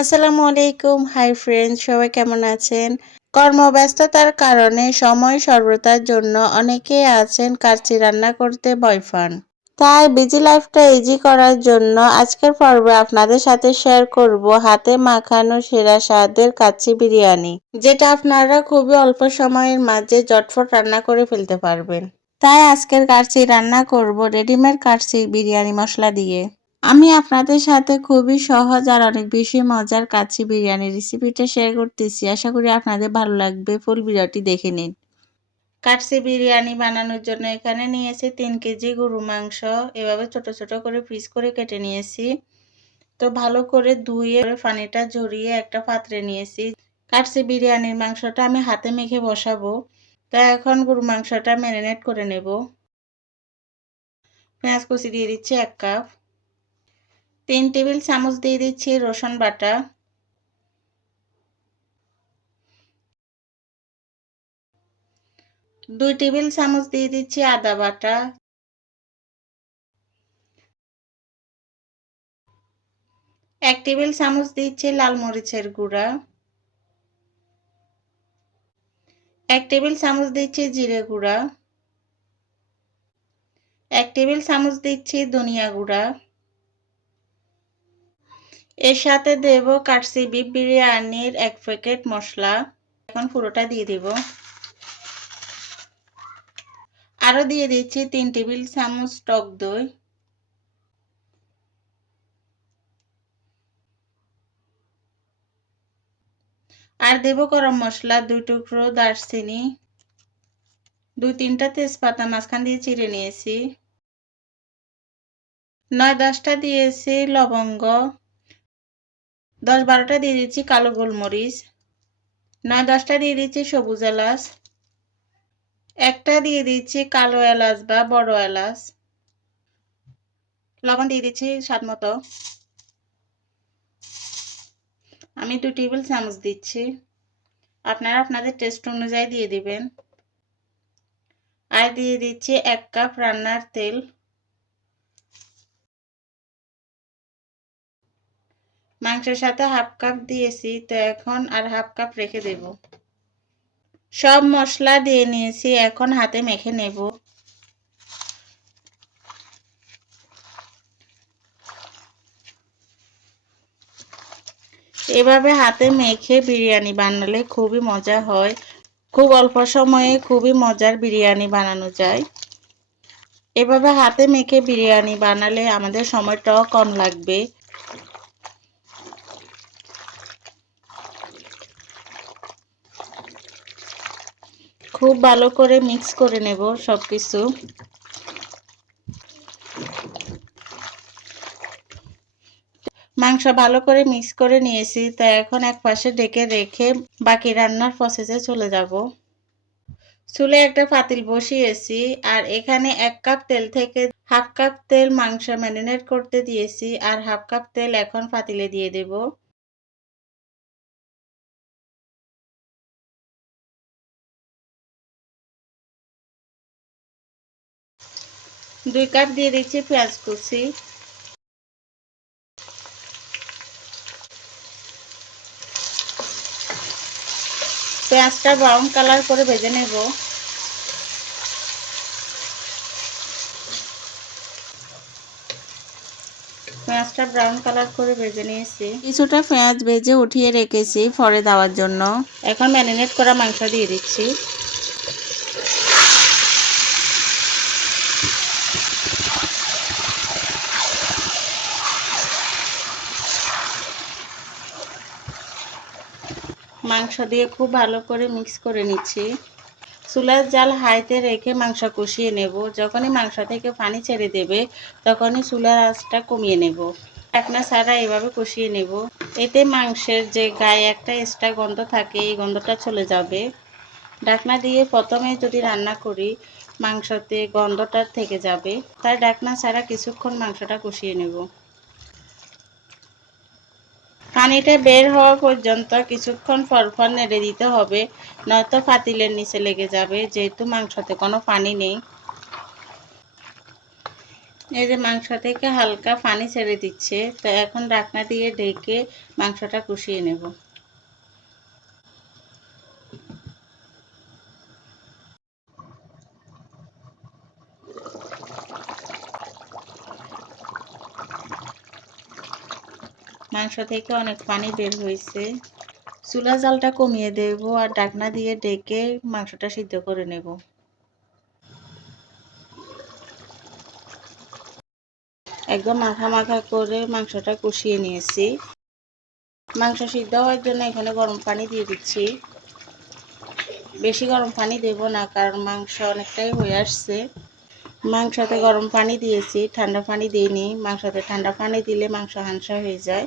আসসালামু আলাইকুম। Hi friends সবাই কেমন আছেন? কর্মব্যস্ততার কারণে সময় সর্বতার জন্য অনেকেই আছেন কাচ্চি রান্না করতে ভয় পান। তাই বিজি লাইফটা ইজি করার জন্য আজকের পর্বে আপনাদের সাথে শেয়ার করব হাতে মাখানো সেরা স্বাদের কাচ্চি বিরিয়ানি, যেটা আপনারা খুবই অল্প সময়ের মাঝে জটফট রান্না করে ফেলতে পারবেন। তাই আজকের কাচ্চি রান্না করব রেডিমেড কাচ্চি বিরিয়ানি মশলা দিয়ে। আমি আপনাদের সাথে খুবই সহজ আর অনেক বেশি মজার কাচ্চি বিরিয়ানি রেসিপিটা শেয়ার করতেছি। আশা করি আপনাদের ভালো লাগবে। ফুল ভিডিওটি দেখে নিন। কাটসি বিরিয়ানি বানানোর জন্য এখানে নিয়েছি তিন কেজি গরু মাংস। এভাবে ছোট ছোট করে পিস করে কেটে নিয়েছি। তো ভালো করে ধুয়ে পানিটা ঝরিয়ে একটা পাত্রে নিয়েছি। কাটসি বিরিয়ানির মাংসটা আমি হাতে মেখে বসাবো। তো এখন গরু মাংসটা ম্যারিনেট করে নেব। পেঁয়াজ কুচি দিয়ে দিচ্ছি এক কাপ। তিন টেবিল চামচ দিয়ে দিচ্ছি রসুন বাটা। দুই টেবিল চামচ দিয়ে দিচ্ছি আদা বাটা। এক টেবিল চামচ দিচ্ছি লাল মরিচের গুঁড়া। এক টেবিল চামচ দিচ্ছি জিরে গুঁড়া। এক টেবিল চামচ দিচ্ছি ধনিয়া গুঁড়া। এর সাথে দেব কাটসি বিফ বিরিয়ানির এক প্যাকেট মশলা। এখন পুরোটা দিয়ে দেব। আরও দিয়ে দিচ্ছি তিন টেবিল চামচ টক দই। আর দেব গরম মশলা, দুই টুকরো দারচিনি। দুই তিনটা তেজপাতা, মাঝখান দিয়ে চিড়ে নিয়েছি। নয় দশটা দিয়েছি লবঙ্গ। দশ বারোটা দিয়ে দিচ্ছি কালো গোলমরিচ, নয় দশটা দিয়ে দিচ্ছি সবুজ এলাচ, একটা দিয়ে দিচ্ছি কালো এলাচ বা বড় এলাচ, লবণ দিয়ে দিচ্ছি স্বাদ মতো। আমি দু টেবিল চামচ দিচ্ছি। আপনারা আপনাদের টেস্ট অনুযায়ী দিয়ে দিবেন। আর দিয়ে দিচ্ছি এক কাপ রান্নার তেল। মাংসের সাথে হাফ কাপ দিয়েছি, তো এখন আর হাফ কাপ রেখে দেব। সব মশলা দিয়ে নিয়েছি, এখন হাতে মেখে নেব। এভাবে হাতে মেখে বিরিয়ানি বানালে খুবই মজা হয়। খুব অল্প সময়ে খুবই মজার বিরিয়ানি বানানো যায়। এভাবে হাতে মেখে বিরিয়ানি বানালে আমাদের সময়টাও কম লাগবে। খুব ভালো করে মিক্স করে নেব সব কিছু মাংস ভালো করে মিক্স করে নিয়েছি, তো এখন এক পাশে ডেকে রেখে বাকি রান্নার প্রসেসে চলে যাব। চুলে একটা পাতিল বসিয়েছি, আর এখানে এক কাপ তেল থেকে হাফ কাপ তেল মাংস ম্যারিনেট করতে দিয়েছি, আর হাফ কাপ তেল এখন পাতিলে দিয়ে দেব। দুই কাপ দিয়ে দিচ্ছি পেঁয়াজ কুচি। পেঁয়াজটা ব্রাউন কালার করে ভেজে নেব। পেঁয়াজটা ব্রাউন কালার করে ভেজে নিয়েছি। কিছুটা পেঁয়াজ ভেজে উঠিয়ে রেখেছি ফরে দেওয়ার জন্য। এখন ম্যারিনেট করা মাংস দিয়ে দিচ্ছি। মাংস দিয়ে খুব ভালো করে মিক্স করে নিচ্ছি। চুলার জাল হাইতে রেখে মাংস কষিয়ে নেব। যখনই মাংস থেকে পানি ছেড়ে দেবে, তখনই চুলার আঁচটা কমিয়ে নেব। ঢাকনা ছাড়া এভাবে কষিয়ে নেব। এতে মাংসের যে গায়ে একটা এক্সট্রা গন্ধ থাকে, এই গন্ধটা চলে যাবে। ঢাকনা দিয়ে প্রথমে যদি রান্না করি, মাংসতে গন্ধটা থেকে যাবে। তাই ঢাকনা ছাড়া কিছুক্ষণ মাংসটা কষিয়ে নেব। পানিটা বের হওয়া পর্যন্ত কিছুক্ষণ ফরফর নেড়ে দিতে হবে, নয়তো পাতিলের নিচে লেগে যাবে, যেহেতু মাংসতে কোনো পানি নেই। এই যে মাংস থেকে হালকা পানি ছেড়ে দিচ্ছে, তো এখন ঢাকনা দিয়ে ঢেকে মাংসটা কষিয়ে নেব। মাংস থেকে অনেক পানি বের হয়েছে। চুলা জালটা কমিয়ে দেব আর ডাকনা দিয়ে ডেকে মাংসটা সিদ্ধ করে নেব। একদম মাখা মাখা করে মাংসটা কষিয়ে নিয়েছি। মাংস সিদ্ধ হওয়ার জন্য এখানে গরম পানি দিয়ে দিচ্ছি। বেশি গরম পানি দেব না, কারণ মাংস অনেকটাই হয়ে আসছে। মাংসতে গরম পানি দিয়েছি, ঠান্ডা পানি দিইনি। মাংসতে ঠান্ডা পানি দিলে মাংস হাঁসা হয়ে যায়।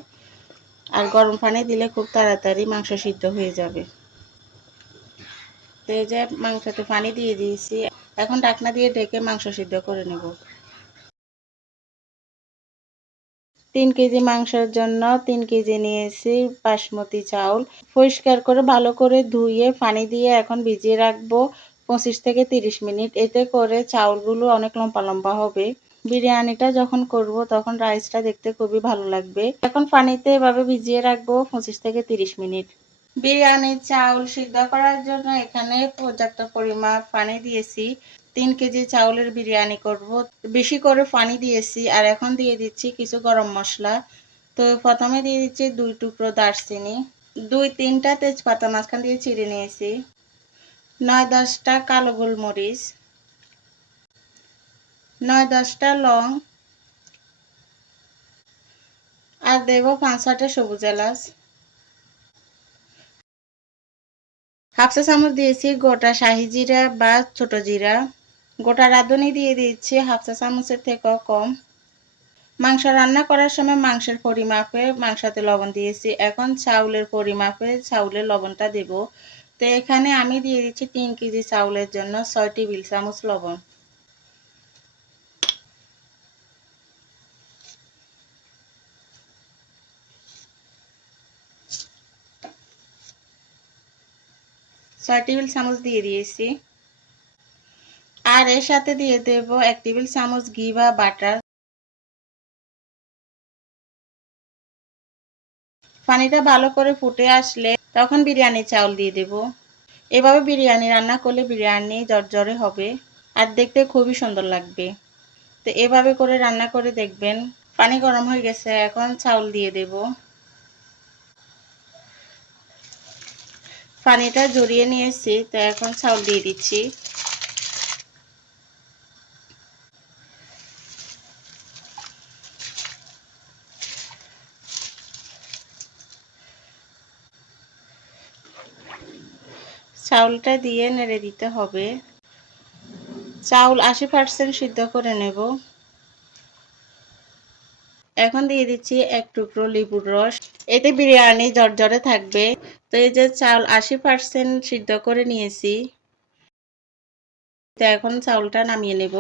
আর গরম পানি দিলে খুব তাড়াতাড়ি মাংস সিদ্ধ হয়ে যাবে। তো এই যে মাংসতে পানি দিয়ে দিয়েছি, এখন ডাকনা দিয়ে ঢেকে মাংস সিদ্ধ করে নেব। তিন কেজি মাংসের জন্য তিন কেজি নিয়েছি বাসমতি চাউল। পরিষ্কার করে, ভালো করে ধুয়ে, পানি দিয়ে এখন ভিজিয়ে রাখব পঁচিশ থেকে তিরিশ মিনিট। এতে করে চাউলগুলো অনেক লম্বা লম্বা হবে। বিরিয়ানিটা যখন করব, তখন রাইসটা দেখতে খুবই ভালো লাগবে। এখন পানিতে এভাবে ভিজিয়ে রাখব পঁচিশ থেকে তিরিশ মিনিট। বিরিয়ানির চাউল সিদ্ধ করার জন্য এখানে পর্যাপ্ত পরিমাণ পানি দিয়েছি। তিন কেজি চাউলের বিরিয়ানি করব। বেশি করে পানি দিয়েছি আর এখন দিয়ে দিচ্ছি কিছু গরম মশলা। তো প্রথমে দিয়ে দিচ্ছি দুই টুকরো দারচিনি। দুই তিনটা তেজপাতা মাঝখান দিয়ে চিড়ে নিয়েছি। নয় দশটা কালো গোলমরিচ। নয় দশটা লং। আর দেব পাঁচ ছটা সবুজ এলাচ। হাফসা চামচ দিয়েছি গোটা শাহি জিরা বা ছোট জিরা। গোটা রাঁধুনি দিয়ে দিচ্ছি হাফসা চামচের থেকেও কম। মাংস রান্না করার সময় মাংসের পরিমাপে, মাংসতে লবণ দিয়েছি। এখন চাউলের পরিমাপে চাউলের লবণটা দেব। তো এখানে আমি দিয়ে দিচ্ছি তিন কেজি চাউলের জন্য ছয় টেবিল চামচ লবণ। ছয় টেবিল চামচ দিয়ে দিয়েছি। আর এর সাথে দিয়ে দেব এক টেবিল চামচ ঘি বা বাটার। পানিটা ভালো করে ফুটে আসলে তখন বিরিয়ানি চাউল দিয়ে দেব। এভাবে বিরিয়ানি রান্না করলে বিরিয়ানি জর্জরে হবে আর দেখতে খুবই সুন্দর লাগবে। তো এভাবে করে রান্না করে দেখবেন, পানি গরম হয়ে গেছে, এখন চাউল দিয়ে দেব। পানিটা জড়িয়ে নিয়েছি, তো এখন চাউল দিয়ে দিচ্ছি। চাউলটা দিয়ে নেড়ে দিতে হবে। চাউল আশি পার্সেন্ট সিদ্ধ করে নেব। এখন দিয়ে দিচ্ছি এক টুকরো লেবুর রস। এতে বিরিয়ানি জর্জরে থাকবে। তো এই যে চাউল আশি পার্সেন্ট সিদ্ধ করে নিয়েছি। তো এখন চাউলটা নামিয়ে নেব।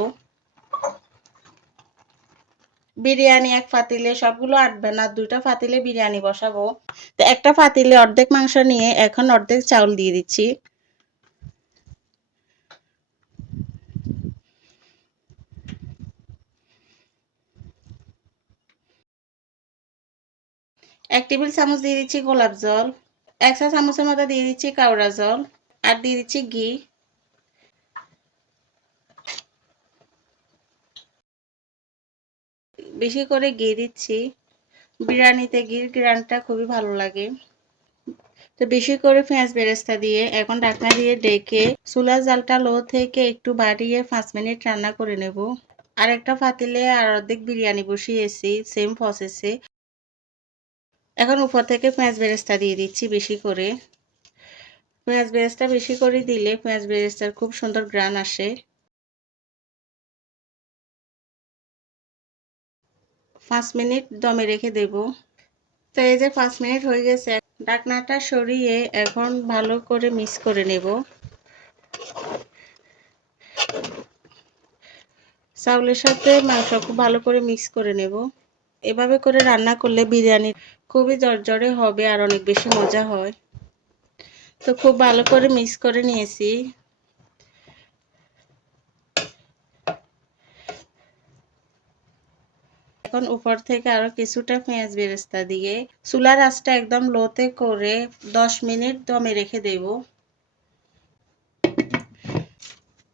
বিরিয়ানি এক ফাতিলে সবগুলো আটবে না, দুইটা ফাতিলে বিরিয়ানি বসাবো। তো একটা ফাতিলে অর্ধেক মাংস নিয়ে এখন অর্ধেক চাউল দিয়ে দিচ্ছি। এক টেবিল চামচ দিয়ে দিচ্ছি গোলাপ জল। এক চা চামচের মতো দিয়ে দিচ্ছি কাউরা জল আর দিয়ে দিচ্ছি ঘি। বেশি করে ঘি দিচ্ছি। বিরিয়ানিতে ঘির গ্রানটা খুবই ভালো লাগে। তো বেশি করে পেঁয়াজ বেরেস্তা দিয়ে এখন ঢাকনা দিয়ে ডেকে চুলা জালটা লো থেকে একটু বাড়িয়ে পাঁচ মিনিট রান্না করে নেব। আর একটা পাতিলে আর অর্ধেক বিরিয়ানি বসিয়েছি সেম প্রসেসে এখন উপর থেকে পেঁয়াজ বেরেস্তা দিয়ে দিচ্ছি বেশি করে। পেঁয়াজ বেরেস্তা বেশি করে দিলে পেঁয়াজ বেরেস্তার খুব সুন্দর গ্রান আসে। পাঁচ মিনিট দমে রেখে দেব। তো এই যে পাঁচ মিনিট হয়ে গেছে, ডাকনাটা সরিয়ে এখন ভালো করে মিক্স করে নেব। চাউলের সাথে মাংস খুব ভালো করে মিক্স করে নেব। এভাবে করে রান্না করলে বিরিয়ানি খুবই জর্জরে হবে আর অনেক বেশি মজা হয়। তো খুব ভালো করে মিক্স করে নিয়েছি। এখন উপর থেকে আরও কিছুটা পেঁয়াজ বেরেস্তা দিয়ে চুলার আঁচটা একদম লোতে করে দশ মিনিট দমে রেখে দেব।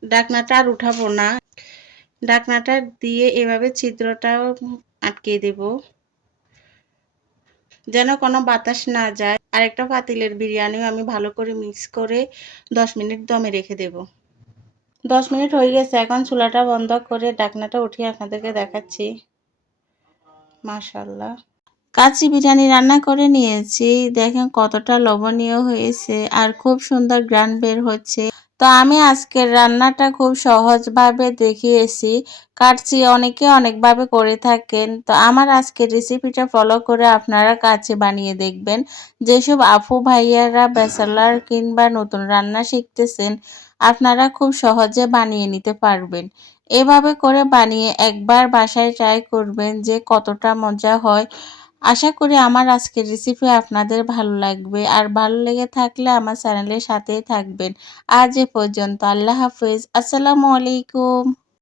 ডাকনাটা আর উঠাবো না। ডাকনাটা দিয়ে এভাবে ছিদ্রটাও আটকে দেব। যেন কোনো বাতাস না যায়। আর একটা পাতিলের বিরিয়ানিও আমি ভালো করে মিক্স করে দশ মিনিট দমে রেখে দেব। দশ মিনিট হয়ে গেছে, এখন চুলাটা বন্ধ করে ডাকনাটা উঠিয়ে আপনাদেরকে দেখাচ্ছি। মাশাল্লাহ কাচি বিরিয়ানি রান্না করে নিয়েছি। দেখেন কতটা লবণীয় হয়েছে আর খুব সুন্দর গ্রান বের হচ্ছে। তো আমি আজকের রান্নাটা খুব সহজভাবে দেখিয়েছি। কাটছি, অনেকে অনেকভাবে করে থাকেন। তো আমার আজকের রেসিপিটা ফলো করে আপনারা কাছে বানিয়ে দেখবেন। যেসব আপু ভাইয়ারা ব্যাচেলার কিংবা নতুন রান্না শিখতেছেন, আপনারা খুব সহজে বানিয়ে নিতে পারবেন। এভাবে করে বানিয়ে একবার বাসায় ট্রাই করবেন যে কতটা মজা হয়। আশা করি আমার আজকের রেসিপি আপনাদের ভালো লাগবে। আর ভালো লেগে থাকলে আমার চ্যানেলের সাথেই থাকবেন। আজ এ পর্যন্ত, আল্লাহ হাফেজ। আসসালামু আলাইকুম।